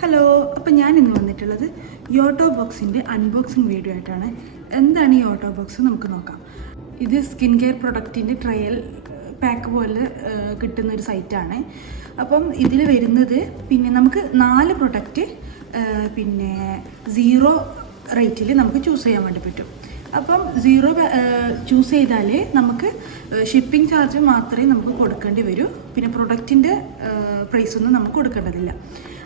Hello, അപ്പോൾ ഞാൻ ഇന്ന് വന്നിട്ടുള്ളത് യോട്ടോ ബോക്സിൻ്റെ അൺബോക്സിങ് വീഡിയോ ആയിട്ടാണ്. എന്താണ് ഈ യോട്ടോ ബോക്സ് നമുക്ക് നോക്കാം. ഇത് സ്കിൻ കെയർ പ്രൊഡക്റ്റിൻ്റെ ട്രയൽ പാക്ക് പോലെ കിട്ടുന്ന ഒരു സൈറ്റാണ്. അപ്പം ഇതിൽ വരുന്നത് പിന്നെ നമുക്ക് 4 പ്രൊഡക്റ്റ് പിന്നെ 0 റേറ്റിൽ നമുക്ക് ചൂസ് ചെയ്യാൻ വേണ്ടി പറ്റും. അപ്പം 0 ചൂസ് ചെയ്താൽ നമുക്ക് ഷിപ്പിംഗ് ചാർജ് മാത്രമേ നമുക്ക് കൊടുക്കേണ്ടി വരൂ. പിന്നെ പ്രൊഡക്റ്റിൻ്റെ പ്രൈസൊന്നും നമുക്ക് കൊടുക്കേണ്ടതില്ല.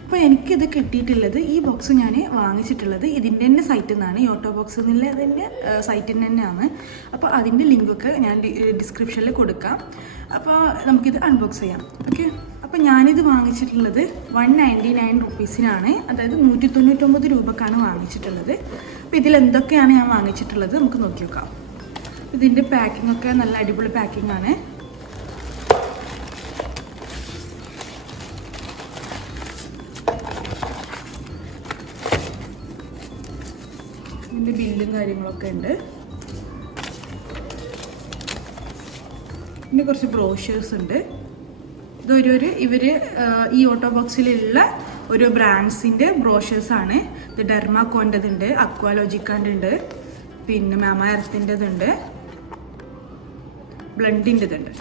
അപ്പോൾ എനിക്കിത് കിട്ടിയിട്ടുള്ളത്, ഈ ബോക്സ് ഞാൻ വാങ്ങിച്ചിട്ടുള്ളത് ഇതിൻ്റെ തന്നെ സൈറ്റിൽ നിന്നാണ്. യോട്ടോ ബോക്സ് എന്നുള്ളതിൻ്റെ സൈറ്റിൽ തന്നെയാണ്. അപ്പോൾ അതിൻ്റെ ലിങ്കൊക്കെ ഞാൻ ഡിസ്ക്രിപ്ഷനിൽ കൊടുക്കാം. അപ്പോൾ നമുക്കിത് അൺബോക്സ് ചെയ്യാം. ഓക്കെ, അപ്പോൾ ഞാനിത് വാങ്ങിച്ചിട്ടുള്ളത് 199 റുപ്പീസിനാണ്, അതായത് 199 രൂപക്കാണ് വാങ്ങിച്ചിട്ടുള്ളത്. അപ്പോൾ ഇതിലെന്തൊക്കെയാണ് ഞാൻ വാങ്ങിച്ചിട്ടുള്ളത് നമുക്ക് നോക്കി നോക്കാം. ഇതിൻ്റെ പാക്കിംഗ് ഒക്കെ നല്ല അടിപൊളി പാക്കിംഗ് ആണ്. ഇതിൻ്റെ ബില്ലും കാര്യങ്ങളൊക്കെ ഉണ്ട്. പിന്നെ കുറച്ച് ബ്രോഷേഴ്സ് ഉണ്ട്. ഇവർ ഈ ഓട്ടോ ബോക്സിലുള്ള ഓരോ ബ്രാൻഡ്സിൻ്റെ ബ്രോഷേഴ്സാണ്. ഇത് ഡെർമാക്കോൻ്റെതുണ്ട്, അക്വാലോജിക്കാൻ്റെ, പിന്നെ മാമ എർത്തിൻ്റെതുണ്ട്, ബ്ലണ്ടിൻ്റെതുണ്ട്.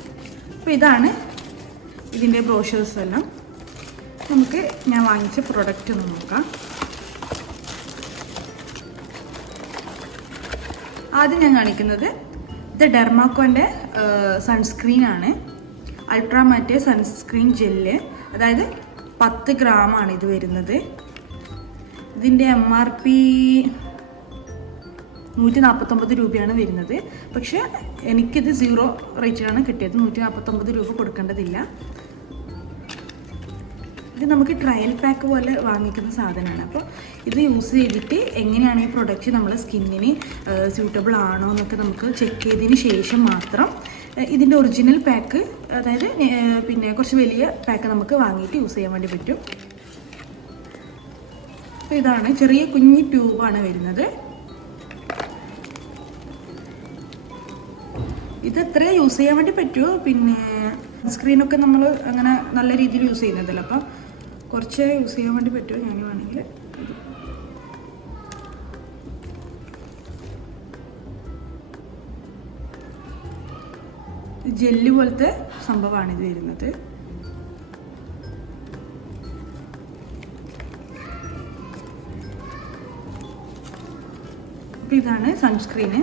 അപ്പോൾ ഇതാണ് ഇതിൻ്റെ ബ്രോഷേഴ്സ് എല്ലാം. നമുക്ക് ഞാൻ വാങ്ങിച്ച പ്രൊഡക്റ്റ് ഒന്ന് നോക്കാം. ആദ്യം ഞാൻ കാണിക്കുന്നത് ഇത് ഡെർമാക്കോൻ്റെ സൺസ്ക്രീനാണ്. അൾട്രാ മാറ്റ് സൺസ്ക്രീൻ ജെല്ല്, അതായത് 10 ഗ്രാമാണ് ഇത് വരുന്നത്. ഇതിൻ്റെ MRP 149 രൂപയാണ് വരുന്നത്. പക്ഷേ എനിക്കിത് 0 റേറ്റിലാണ് കിട്ടിയത്. 149 രൂപ കൊടുക്കേണ്ടതില്ല. ഇത് നമുക്ക് ട്രയൽ പാക്ക് പോലെ വാങ്ങിക്കുന്ന സാധനമാണ്. അപ്പോൾ ഇത് യൂസ് ചെയ്തിട്ട് എങ്ങനെയാണ് ഈ പ്രൊഡക്റ്റ് നമ്മുടെ സ്കിന്നിന് സ്യൂട്ടബിൾ ആണോ എന്നൊക്കെ നമുക്ക് ചെക്ക് ചെയ്തതിന് ശേഷം മാത്രം ഇതിൻ്റെ ഒറിജിനൽ പാക്ക്, അതായത് പിന്നെ കുറച്ച് വലിയ പാക്ക് നമുക്ക് വാങ്ങിയിട്ട് യൂസ് ചെയ്യാൻ വേണ്ടി പറ്റും. അപ്പോൾ ഇതാണ്, ചെറിയ കുഞ്ഞി ട്യൂബാണ് വരുന്നത്. ഇതത്രേ യൂസ് ചെയ്യാൻ വേണ്ടി പറ്റുമോ. പിന്നെ സ്ക്രീനൊക്കെ നമ്മൾ അങ്ങനെ നല്ല രീതിയിൽ യൂസ് ചെയ്യുന്നതല്ല, അപ്പം കുറച്ച് യൂസ് ചെയ്യാൻ വേണ്ടി പറ്റുമോ. ഞാൻ വേണമെങ്കിൽ ജെല്ല് പോലത്തെ സംഭവമാണ് ഇത് വരുന്നത്. അപ്പം ഇതാണ് സൺസ്ക്രീന്.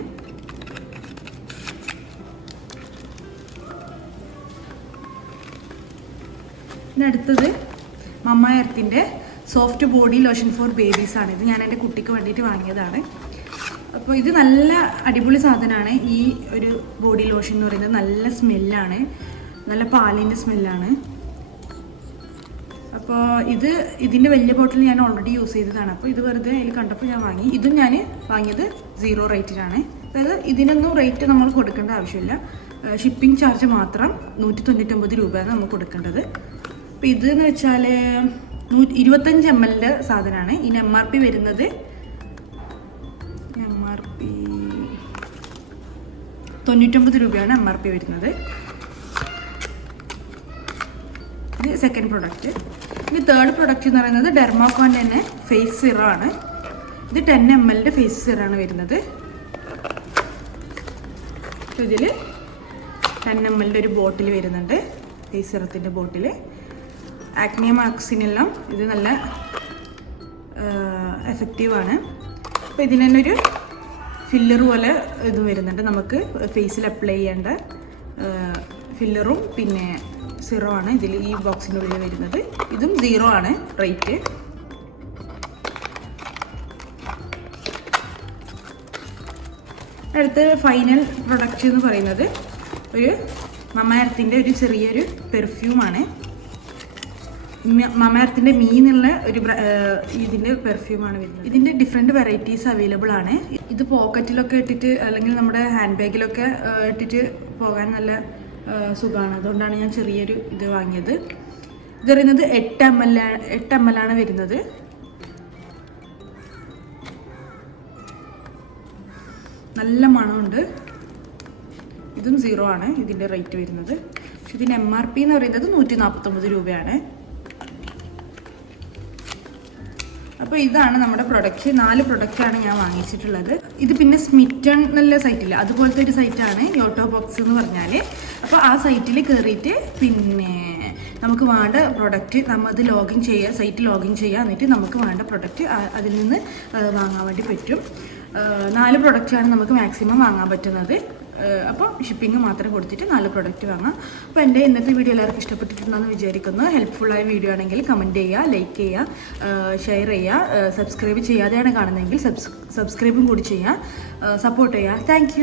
പിന്നെ അടുത്തത് മമ്മ എർത്തിൻ്റെ സോഫ്റ്റ് ബോഡി ലോഷൻ ഫോർ ബേബീസാണ്. ഇത് ഞാൻ എൻ്റെ കുട്ടിക്ക് വേണ്ടിയിട്ട് വാങ്ങിയതാണ്. അപ്പോൾ ഇത് നല്ല അടിപൊളി സാധനമാണ്. ഈ ഒരു ബോഡി ലോഷൻ എന്ന് പറയുന്നത് നല്ല സ്മെല്ലാണ്, നല്ല പാലിൻ്റെ സ്മെല്ലാണ്. അപ്പോൾ ഇതിൻ്റെ വലിയ ബോട്ടിൽ ഞാൻ ഓൾറെഡി യൂസ് ചെയ്തതാണ്. അപ്പോൾ ഇത് വെറുതെ അതിൽ കണ്ടപ്പോൾ ഞാൻ വാങ്ങി. ഇതും ഞാൻ വാങ്ങിയത് 0 റേറ്റിനാണ്. അതായത് ഇതിനൊന്നും റേറ്റ് നമ്മൾ കൊടുക്കേണ്ട ആവശ്യമില്ല. ഷിപ്പിംഗ് ചാർജ് മാത്രം 199 രൂപയാണ് നമ്മൾ കൊടുക്കേണ്ടത്. അപ്പോൾ ഇതെന്ന് വെച്ചാൽ 25 ml സാധനമാണ്. ഇതിന് MRP വരുന്നത് 99 രൂപയാണ് MRP വരുന്നത്. ഇത് സെക്കൻഡ് പ്രൊഡക്റ്റ്. ഇനി തേർഡ് പ്രൊഡക്റ്റ് എന്ന് പറയുന്നത് ഡെർമാക്കോൻ്റെ തന്നെ ഫേസ് സിറം ആണ്. ഇത് 10 ml ഫേസ് സിറാണ് വരുന്നത്. ഇതിൽ 10 ml ഒരു ബോട്ടിൽ വരുന്നുണ്ട്, ഫേസ് സിറത്തിൻ്റെ ബോട്ടിൽ. ആക്നെ മാർക്സിനെല്ലാം ഇത് നല്ല എഫക്റ്റീവാണ്. അപ്പോൾ ഇതിന് തന്നെ ഒരു ഫില്ലർ പോലെ ഇത് വരുന്നുണ്ട്. നമുക്ക് ഫേസിൽ അപ്ലൈ ചെയ്യേണ്ട ഫില്ലറും പിന്നെ സിറമാണ് ഇതിൽ ഈ ബോക്സിൻ്റെ ഉള്ളിൽ വരുന്നത്. ഇതും 0 ആണ് റേറ്റ്. അടുത്ത ഫൈനൽ പ്രൊഡക്റ്റ് എന്ന് പറയുന്നത് ഒരു മമ്മ എർത്തിൻ്റെ ഒരു ചെറിയൊരു പെർഫ്യൂമാണ്. മമ്മ എർത്തിൻ്റെ എന്നുള്ള ഒരു ഇതിൻ്റെ പെർഫ്യൂമാണ് വരുന്നത്. ഇതിൻ്റെ ഡിഫറെൻറ്റ് വെറൈറ്റീസ് അവൈലബിൾ ആണ്. ഇത് പോക്കറ്റിലൊക്കെ ഇട്ടിട്ട് അല്ലെങ്കിൽ നമ്മുടെ ഹാൻഡ് ബാഗിലൊക്കെ ഇട്ടിട്ട് പോകാൻ നല്ല സുഖമാണ്. അതുകൊണ്ടാണ് ഞാൻ ചെറിയൊരു ഇത് വാങ്ങിയത്. ഇത് പറയുന്നത് 8 ml ആണ് വരുന്നത്. നല്ല മണമുണ്ട്. ഇതും 0 ആണ് ഇതിൻ്റെ റേറ്റ് വരുന്നത്. പക്ഷെ ഇതിൻ്റെ MRP എന്ന് പറയുന്നത് 149 രൂപയാണ്. അപ്പോൾ ഇതാണ് നമ്മുടെ പ്രൊഡക്റ്റ്. 4 പ്രൊഡക്റ്റാണ് ഞാൻ വാങ്ങിച്ചിട്ടുള്ളത്. ഇത് പിന്നെ സ്മിറ്റൺ എന്നുള്ള സൈറ്റില്ല, അതുപോലത്തെ ഒരു സൈറ്റാണ് യോട്ടോ ബോക്സ് എന്ന് പറഞ്ഞാൽ. അപ്പോൾ ആ സൈറ്റിൽ കയറിയിട്ട് പിന്നെ നമുക്ക് വേണ്ട പ്രൊഡക്റ്റ് അത് ലോഗിൻ ചെയ്യുക, സൈറ്റ് ലോഗിൻ ചെയ്യുക, എന്നിട്ട് നമുക്ക് വേണ്ട പ്രൊഡക്റ്റ് അതിൽ നിന്ന് വാങ്ങാൻ വേണ്ടി പറ്റും. 4 പ്രൊഡക്റ്റാണ് നമുക്ക് മാക്സിമം വാങ്ങാൻ പറ്റുന്നത്. അപ്പോൾ ഷിപ്പിംഗ് മാത്രം കൊടുത്തിട്ട് 4 പ്രൊഡക്റ്റ് വാങ്ങാം. അപ്പോൾ എൻ്റെ ഇന്നത്തെ വീഡിയോ എല്ലാവർക്കും ഇഷ്ടപ്പെട്ടിട്ടുണ്ടെന്ന് വിചാരിക്കുന്നു. ഹെൽപ്ഫുള്ളായ വീഡിയോ ആണെങ്കിൽ കമൻറ്റ് ചെയ്യുക, ലൈക്ക് ചെയ്യുക, ഷെയർ ചെയ്യുക. സബ്സ്ക്രൈബ് ചെയ്യാതെയാണ് കാണുന്നതെങ്കിൽ സബ്സ്ക്രൈബും കൂടി ചെയ്യുക, സപ്പോർട്ട് ചെയ്യുക. താങ്ക്